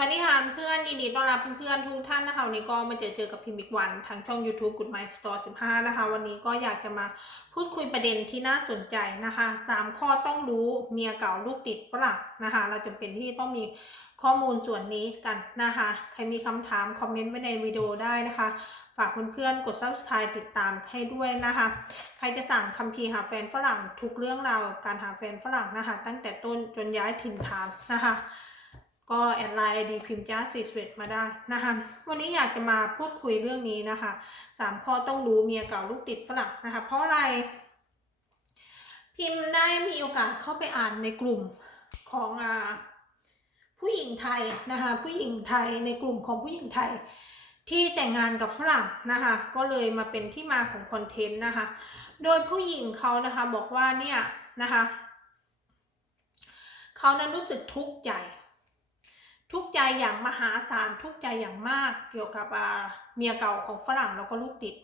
วัสดีค่ะเพื่อนยินดีต้อนรับเพื่อนๆทุกท่านนะคะวันนี้ก็มาเจอเจอกับพิมพ์อีกวันทางช่อง YouTube Good My Store 15 นะคะ วันนี้ก็อยากจะมาพูดคุยประเด็นที่น่าสนใจนะคะ 3 ข้อต้องรู้เมียเก่าลูกติดฝรั่งนะคะ เราจำเป็นที่ต้องมีข้อมูลส่วนนี้กันนะคะ ใครมีคำถาม คอมเมนต์ไว้ในวิดีโอได้นะคะ ฝากเพื่อนๆกด subscribe ติดตามให้ด้วยนะคะ ใครจะสั่งคัมภีหาแฟนฝรั่งทุกเรื่องราวการหาแฟนฝรั่งนะคะ ตั้งแต่ต้นจนย้ายถิ่นฐานนะคะ ก็แอดไลน์ไอดีพิมพ์จ้าสีสเวตมาได้นะคะ วันนี้อยากจะมาพูดคุยเรื่องนี้นะคะสามข้อต้องรู้เมียเก่าลูกติดฝรั่งนะคะ เพราะอะไร พิมพ์ได้มีโอกาสเข้าไปอ่านในกลุ่มของอ่าผู้หญิงไทยนะคะผู้หญิงไทยในกลุ่มของผู้หญิงไทย ที่แต่งงานกับฝรั่งนะคะก็เลยมาเป็นที่มาของคอนเทนต์นะคะ โดยผู้หญิงเขานะคะบอกว่าเนี่ยนะคะเขานั้นรู้สึกทุกข์ใจ ทุกใจอย่างมหาศาลทุกใจอย่างมากเกี่ยวกับอ่าเมียเก่าของฝรั่งแล้วก็ลูกติด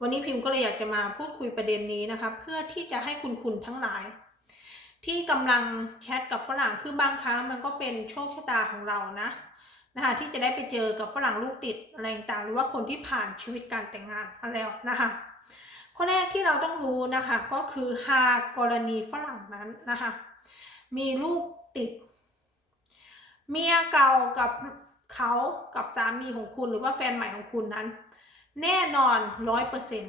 วันนี้พิมพ์ก็เลยอยากจะมาพูดคุยประเด็นนี้นะคะ เพื่อที่จะให้คุณคุณทั้งหลาย ที่กำลังแชทกับฝรั่งคือบางครั้งมันก็เป็นโชคชะตาของเรานะนะคะที่จะได้ไปเจอกับฝรั่งลูกติดอะไรต่างหรือว่าคนที่ผ่านชีวิตการแต่งงานมาแล้วนะคะข้อแรกที่เราต้องรู้นะคะก็คือหากกรณีฝรั่งนั้นนะคะมีลูกติด เมียเก่ากับเขากับสามีของคุณหรือว่าแฟนใหม่ของคุณนั้น แน่นอนร้อยเปอร์เซ็น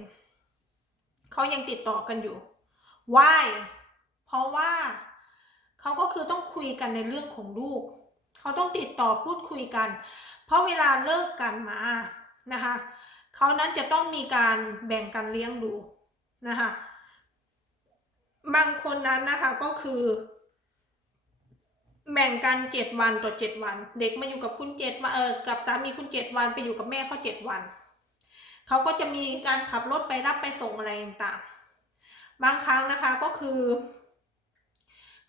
เขายังติดต่อกันอยู่ why เพราะว่าเขาก็คือต้องคุยกันในเรื่องของลูก เขาต้องติดต่อพูดคุยกัน เพราะเวลาเลิกกันมานะคะเขานั้นจะต้องมีการแบ่งกันเลี้ยงดูนะคะบางคนนั้นนะคะก็คือ แบ่งกันเจ็ดวันต่อเจ็ดวัน เด็กมาอยู่กับคุณเจ็ดวันเออกับสามีคุณเจ็ดวันไปอยู่กับแม่เขาเจ็ดวันเขาก็จะมีการขับรถไปรับไปส่งอะไรต่างๆบางครั้งนะคะก็คือ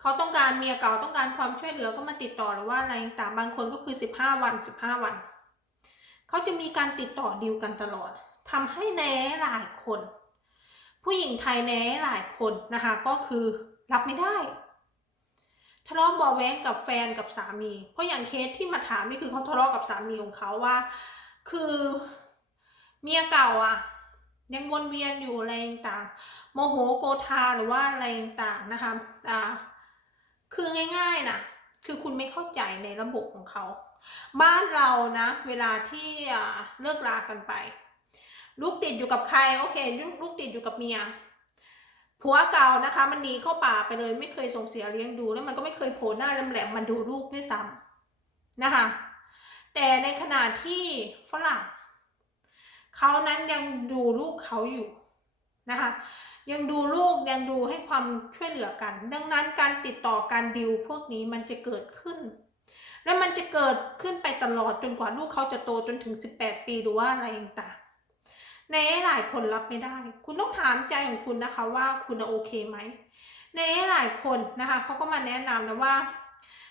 เขาต้องการเมียเก่าต้องการความช่วยเหลือก็มาติดต่อหรือว่าอะไรต่างบางคนก็คือสิบห้าวันสิบห้าวันเขาจะมีการติดต่อดีลกันตลอดทำให้แน่หลายคน ผู้หญิงไทยแน่หลายคนนะคะก็คือรับไม่ได้ ทะเลาะบาะแว้งกับแฟนกับสามี เพราะอย่างเคสที่มาถามนี่คือเขาทะเลาะกับสามีของเขาว่า คือเมียเก่าอะ ยังวนเวียนอยู่อะไรต่างโมโหโกธาหรือว่าอะไรต่างนะคะอ่าคือง่ายๆนะคือคุณไม่เข้าใจในระบบของเขา บ้านเรานะ เวลาที่เลิกรากันไป ลูกติดอยู่กับใครโอเคลูกติดอยู่กับเมีย ผัวเก่านะคะ มันหนีเข้าป่าไปเลยไม่เคยส่งเสียเลี้ยงดูแล้วมันก็ไม่เคยโผล่หน้าแหลมๆมันดูลูกด้วยซ้ำนะคะ แต่ในขณะที่ฝรั่งเขานั้นยังดูลูกเขาอยู่นะคะยังดูลูกยังดูให้ความช่วยเหลือกัน ดังนั้นการติดต่อการดิวพวกนี้มันจะเกิดขึ้น และมันจะเกิดขึ้นไปตลอดจนกว่าลูกเขาจะโตจนถึง 18 ปีหรือว่าอะไรต่าง ในหลายคนรับไม่ได้ คุณต้องถามใจของคุณนะคะว่าคุณโอเคไหม ในหลายคนนะคะเขาก็มาแนะนำนะว่า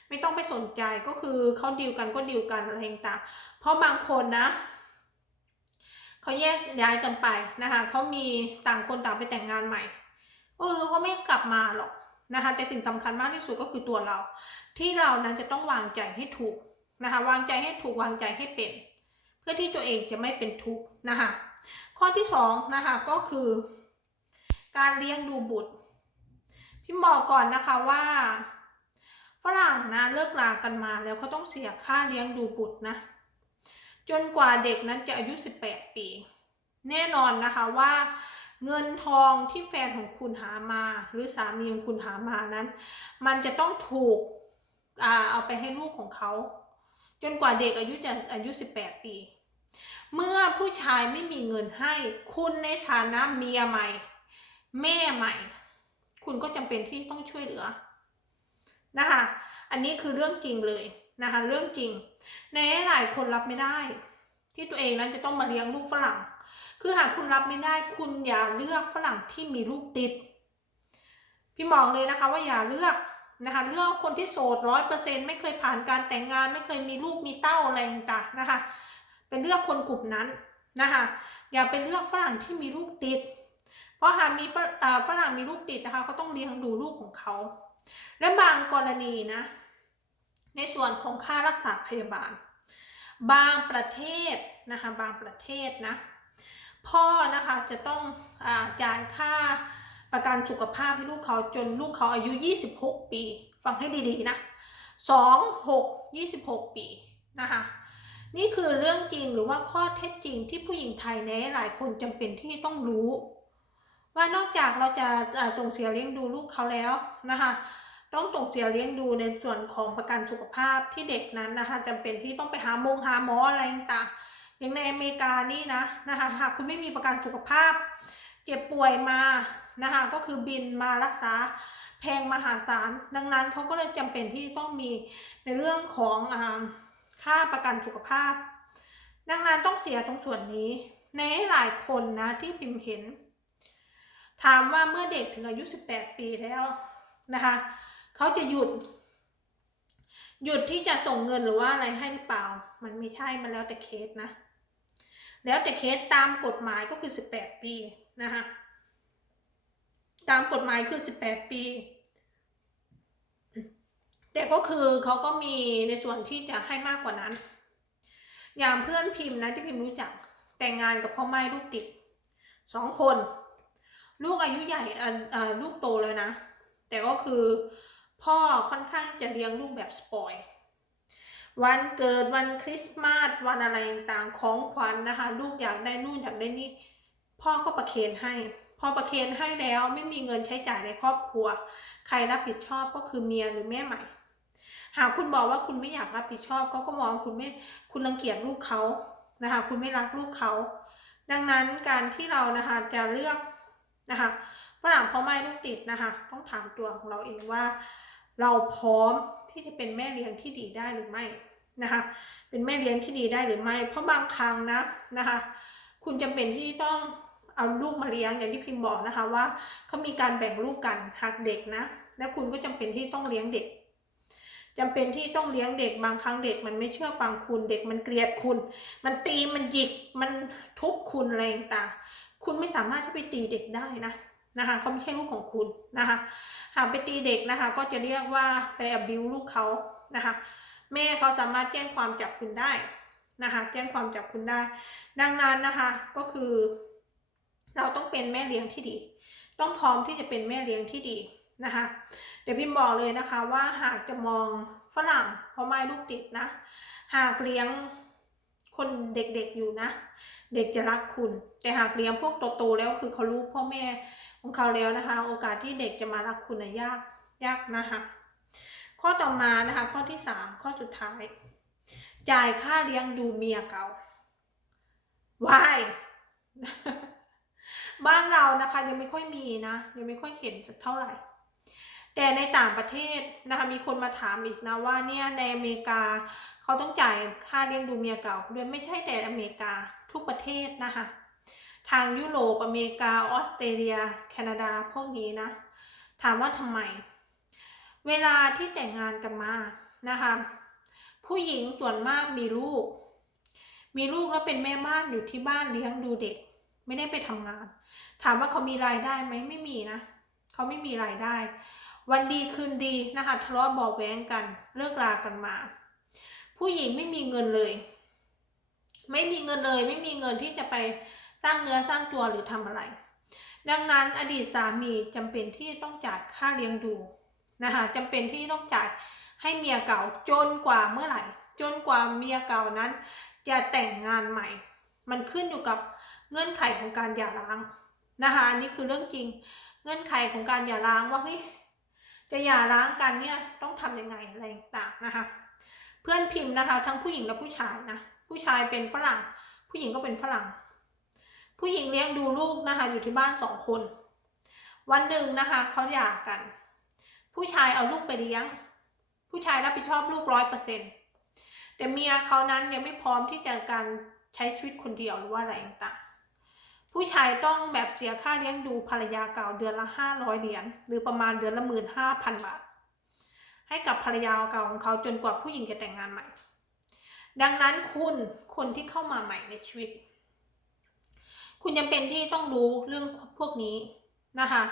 ไม่ต้องไปสนใจก็คือเขาดีลกันก็ดีลกันอะไรต่างเพราะบางคนนะเขาแยกย้ายกันไปนะคะเขามีต่างคนต่างไปแต่งงานใหม่เออเขาก็ไม่กลับมาหรอกนะคะแต่สิ่งสำคัญมากที่สุดก็คือตัวเรา ที่เรานั้นจะต้องวางใจให้ถูกนะคะวางใจให้ถูกวางใจให้เป็น เพื่อที่ตัวเองจะไม่เป็นทุกข์นะคะ ข้อที่สองนะคะก็คือ การเลี้ยงดูบุตรพี่บอกก่อนนะคะว่าฝรั่งนะเลิกลากันมาแล้วเขาต้องเสียค่าเลี้ยงดูบุตรนะ จนกว่าเด็กนั้นจะอายุ 18 ปี แน่นอนนะคะว่าเงินทองที่แฟนของคุณหามา หรือสามีของคุณหามานั้น มันจะต้องถูกอเอาไปให้ลูกของเขา จนกว่าเด็กอายุจะอายุ 18 ปี เมื่อผู้ชายไม่มีเงินให้ คุณในฐานะเมียใหม่ แม่ใหม่ คุณก็จำเป็นที่ต้องช่วยเหลือนะคะ อันนี้คือเรื่องจริงเลยนะคะ เรื่องจริง ในหลายคนรับไม่ได้ ที่ตัวเองนั้นจะต้องมาเลี้ยงลูกฝรั่ง คือหากคุณรับไม่ได้ คุณอย่าเลือกฝรั่งที่มีลูกติด พี่มองเลยนะคะว่าอย่าเลือกนะคะเลือกคนที่โสดร้อยเปอร์เซ็นไม่เคยผ่านการแต่งงาน ไม่เคยมีลูกมีเต้าอะไรต่างๆนะคะ เป็นเลือกคนกลุ่มนั้นนะคะอย่าไปเลือกฝรั่งที่มีลูกติด เพราะหากมีฝรั่งมีลูกติดนะคะเขาต้องเลี้ยงดูลูกของเขา และบางกรณีนะ ในส่วนของค่ารักษาพยาบาล บางประเทศนะคะบางประเทศนะพ่อนะคะจะต้องอจ่ายค่าประกันสุขภาพให้ลูกเขาจนลูกเขาอายุ 26 ปี ฟังให้ดีๆนะ 2 6 26 ปีนะคะ นี่คือเรื่องจริงหรือว่าข้อเท็จจริงที่ผู้หญิงไทยในหลายคนจำเป็นที่ต้องรู้ ว่านอกจากเราจะส่งเสียเลี้ยงดูลูกเขาแล้วนะคะต้องส่งเสียเลี้ยงดูในส่วนของประกันสุขภาพที่เด็กนั้นนะคะจำเป็นที่ต้องไปหาโมงหาหมออะไรต่างอย่างในอเมริกานี่นะนะคะหากคุณไม่มีประกันสุขภาพ เจ็บป่วยมานะคะก็คือบินมารักษาแพงมหาศาลดังนั้นเขาก็เลยจำเป็นที่ต้องมีในเรื่องของอา ค่าประกันสุขภาพ ดังนั้นต้องเสียตรงส่วนนี้ ในหลายคนนะที่พิมพ์เห็น ถามว่าเมื่อเด็กถึงอายุ 18 ปีแล้วนะคะเขาจะหยุด หยุดที่จะส่งเงินหรือว่าอะไรให้หรือเปล่า มันไม่ใช่มันแล้วแต่เคสนะ แล้วแต่เคสตามกฎหมายก็คือ 18 ปีนะคะตามกฎหมายคือ 18 ปี แต่ก็คือเขาก็มีในส่วนที่จะให้มากกว่านั้น อย่างเพื่อนพิมพ์นะที่พิมพ์รู้จักแต่งงานกับพ่อไม้ลูกติดสองคน ลูกอายุใหญ่ลูกโตแล้วนะ แต่ก็คือพ่อค่อนข้างจะเลี้ยงลูกแบบสปอยวันเกิดวันคริสต์มาสวันอะไรต่างของขวัญนะคะ ลูกอยากได้นู่นอยากได้นี่ พ่อก็ประเคนให้ พอประเคนให้แล้วไม่มีเงินใช้จ่ายในครอบครัว ใครรับผิดชอบก็คือเมียหรือแม่ใหม่ หากคุณบอกว่าคุณไม่อยากรับผิดชอบเขาก็มองคุณไม่คุณรังเกียจลูกเขานะคะ คุณไม่รักลูกเขา ดังนั้นการที่เรานะคะจะเลือกนะคะฝรั่งพ่อไม่ลูกติดนะคะ ต้องถามตัวของเราเองว่า เราพร้อมที่จะเป็นแม่เลี้ยงที่ดีได้หรือไม่นะคะ เป็นแม่เลี้ยงที่ดีได้หรือไม่ เพราะบางครั้งนะนะคะ คุณจำเป็นที่ต้องเอาลูกมาเลี้ยงอย่างที่พิมพ์บอกนะคะว่าเขามีการแบ่งลูกกันหากเด็กนะ และคุณก็จำเป็นที่ต้องเลี้ยงเด็ก จำเป็นที่ต้องเลี้ยงเด็กบางครั้งเด็กมันไม่เชื่อฟังคุณเด็กมันเกลียดคุณ มันตีมันหยิกมันทุบคุณอะไรต่างคุณไม่สามารถจะไปตีเด็กได้นะนะคะเขาไม่ใช่ลูกของคุณนะคะหากไปตีเด็กนะคะ ก็จะเรียกว่าไปอบิวลูกเขานะคะแม่เขาสามารถแจ้งความจับคุณได้นะคะแจ้งความจับคุณได้ ดังนั้นนะคะก็คือ เราต้องเป็นแม่เลี้ยงที่ดี ต้องพร้อมที่จะเป็นแม่เลี้ยงที่ดีนะคะ เดี๋ยวพิมพ์บอกเลยนะคะว่าหากจะมองฝรั่งเพราะไม่ลูกติดนะ หากเลี้ยงคนเด็กๆอยู่นะ เด็กจะรักคุณ แต่หากเลี้ยงพวกโตๆแล้วคือเขารู้พ่อแม่ของเขาแล้วนะคะ โอกาสที่เด็กจะมารักคุณนะยากยากนะคะข้อต่อมานะคะข้อที่สามข้อสุดท้าย จ่ายค่าเลี้ยงดูเมียเก่าวายบ้านเรานะคะยังไม่ค่อยมีนะยังไม่ค่อยเห็นสักเท่าไหร่ แต่ในต่างประเทศนะคะมีคนมาถามอีกนะว่าเนี่ยในอเมริกาเขาต้องจ่ายค่าเลี้ยงดูเมียเก่าด้วยไม่ใช่แต่อเมริกาทุกประเทศนะคะทางยุโรปอเมริกาออสเตรเลีย แคนาดาพวกนี้นะถามว่าทำไม เวลาที่แต่งงานกันมานะคะผู้หญิงส่วนมากมีลูก มีลูกแล้วเป็นแม่บ้านอยู่ที่บ้านเลี้ยงดูเด็ก ไม่ได้ไปทำงาน ถามว่าเขามีรายได้ไหมไม่มีนะเขาไม่มีรายได้ วันดีคืนดีนะคะทะเลาะบาะแว้งกันเลิกลากันมา ผู้หญิงไม่มีเงินเลย ไม่มีเงินเลย ไม่มีเงินที่จะไปสร้างเนื้อสร้างตัวหรือทำอะไร ดังนั้นอดีตสามีจำเป็นที่ต้องจ่ายค่าเลี้ยงดูนะคะจำเป็นที่ต้องจ่ายให้เมียเก่าจนกว่าเมื่อไหร่ จนกว่าเมียเก่านั้น จะแต่งงานใหม่ มันขึ้นอยู่กับเงื่อนไขของการหย่าร้างนะคะอันนี้คือเรื่องจริง เงื่อนไขของการหย่าร้างว่าเฮ้ย จะหย่าร้างกันเนี่ยต้องทำยังไงอะไรต่างนะคะ เพื่อนพิมพ์นะคะ ทั้งผู้หญิงและผู้ชายนะผู้ชายเป็นฝรั่ง ผู้หญิงก็เป็นฝรั่ง ผู้หญิงเลี้ยงดูลูกนะคะ อยู่ที่บ้านสองคน วันหนึ่งนะคะเขาหย่ากัน ผู้ชายเอาลูกไปเลี้ยง ผู้ชายรับผิดชอบลูกร้อยเปอร์เซ็นต์แต่เมียเขานั้นยังไม่พร้อมที่จะการใช้ชีวิตคนเดียวหรือว่าอะไรต่าง ผู้ชายต้องแบบเสียค่าเลี้ยงดูภรรยาเก่าเดือนละห้าร้อยเหรียญหรือประมาณเดือนละหมื่นห้าพันบาท ให้กับภรรยาเก่าของเขาจนกว่าผู้หญิงจะแต่งงานใหม่ ดังนั้นคุณคนที่เข้ามาใหม่ในชีวิต คุณจำเป็นที่ต้องรู้เรื่องพวกนี้นะคะ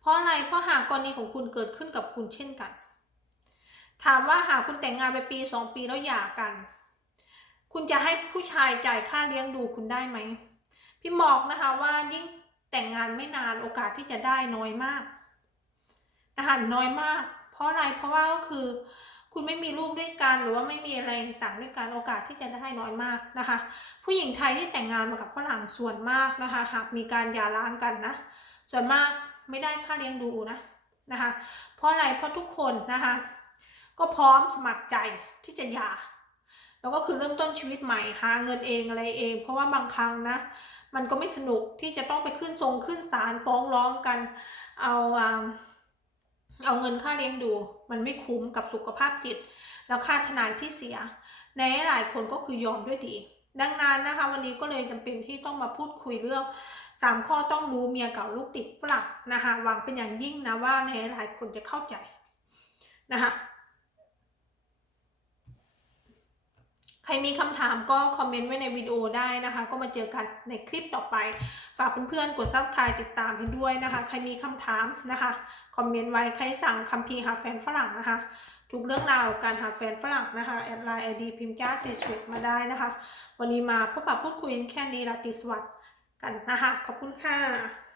เพราะอะไรเพราะหากกรณีของคุณเกิดขึ้นกับคุณเช่นกัน ถามว่าหากคุณแต่งงานไปปีสองปีแล้วหย่ากัน คุณจะให้ผู้ชายจ่ายค่าเลี้ยงดูคุณได้ไหม พี่บอกนะคะว่ายิ่งแต่งงานไม่นานโอกาสที่จะได้น้อยมากนะคะน้อยมาก เพราะอะไรเพราะว่าก็คือ คุณไม่มีลูกด้วยกันหรือว่าไม่มีอะไรต่างด้วยกันโอกาสที่จะได้น้อยมากนะคะ ผู้หญิงไทยที่แต่งงานมากับฝรั่งส่วนมากนะคะหากมีการหย่าร้างกันนะส่วนมากไม่ได้ค่าเลี้ยงดูนะนะคะ เพราะอะไรเพราะทุกคนนะคะก็พร้อมสมัครใจที่จะหย่าแล้วก็คือเริ่มต้นชีวิตใหม่หาเงินเองอะไรเอง เพราะว่าบางครั้งนะ มันก็ไม่สนุกที่จะต้องไปขึ้นทรงขึ้นศาลฟ้องร้องกัน เอาเอาเงินค่าเลี้ยงดู มันไม่คุ้มกับสุขภาพจิต แล้วค่าทนายที่เสีย ในหลายคนก็คือยอมด้วยดี ดังนั้นนะคะ วันนี้ก็เลยจำเป็นที่ต้องมาพูดคุยเรื่องสามข้อต้องรู้เมียเก่าลูกติดฝรั่งนะคะหวังเป็นอย่างยิ่งนะว่าในหลายคนจะเข้าใจนะคะ ครมีคำถามก็คอมเมนต์ไว้ในวิดีโอได้นะคะ ก็มาเจอกันในคลิปต่อไป ฝากเพื่อนๆกดซับสไครต์ติดตามให้ด้วยนะคะ ใครมีคำถามนะคะคอมเมนต์ไว้ใครสั่งคัมภีร์หาแฟนฝรั่งนะคะ ทุกเรื่องราวการหาแฟนฝรั่งนะคะแอดไลน์ไอดีพิมพ์จ้าสีสวมาได้นะคะ วันนี้มาพบปะพูดคุยแค่นี้ราตรีสวัสดิ์กันนะคะ ขอบคุณค่ะ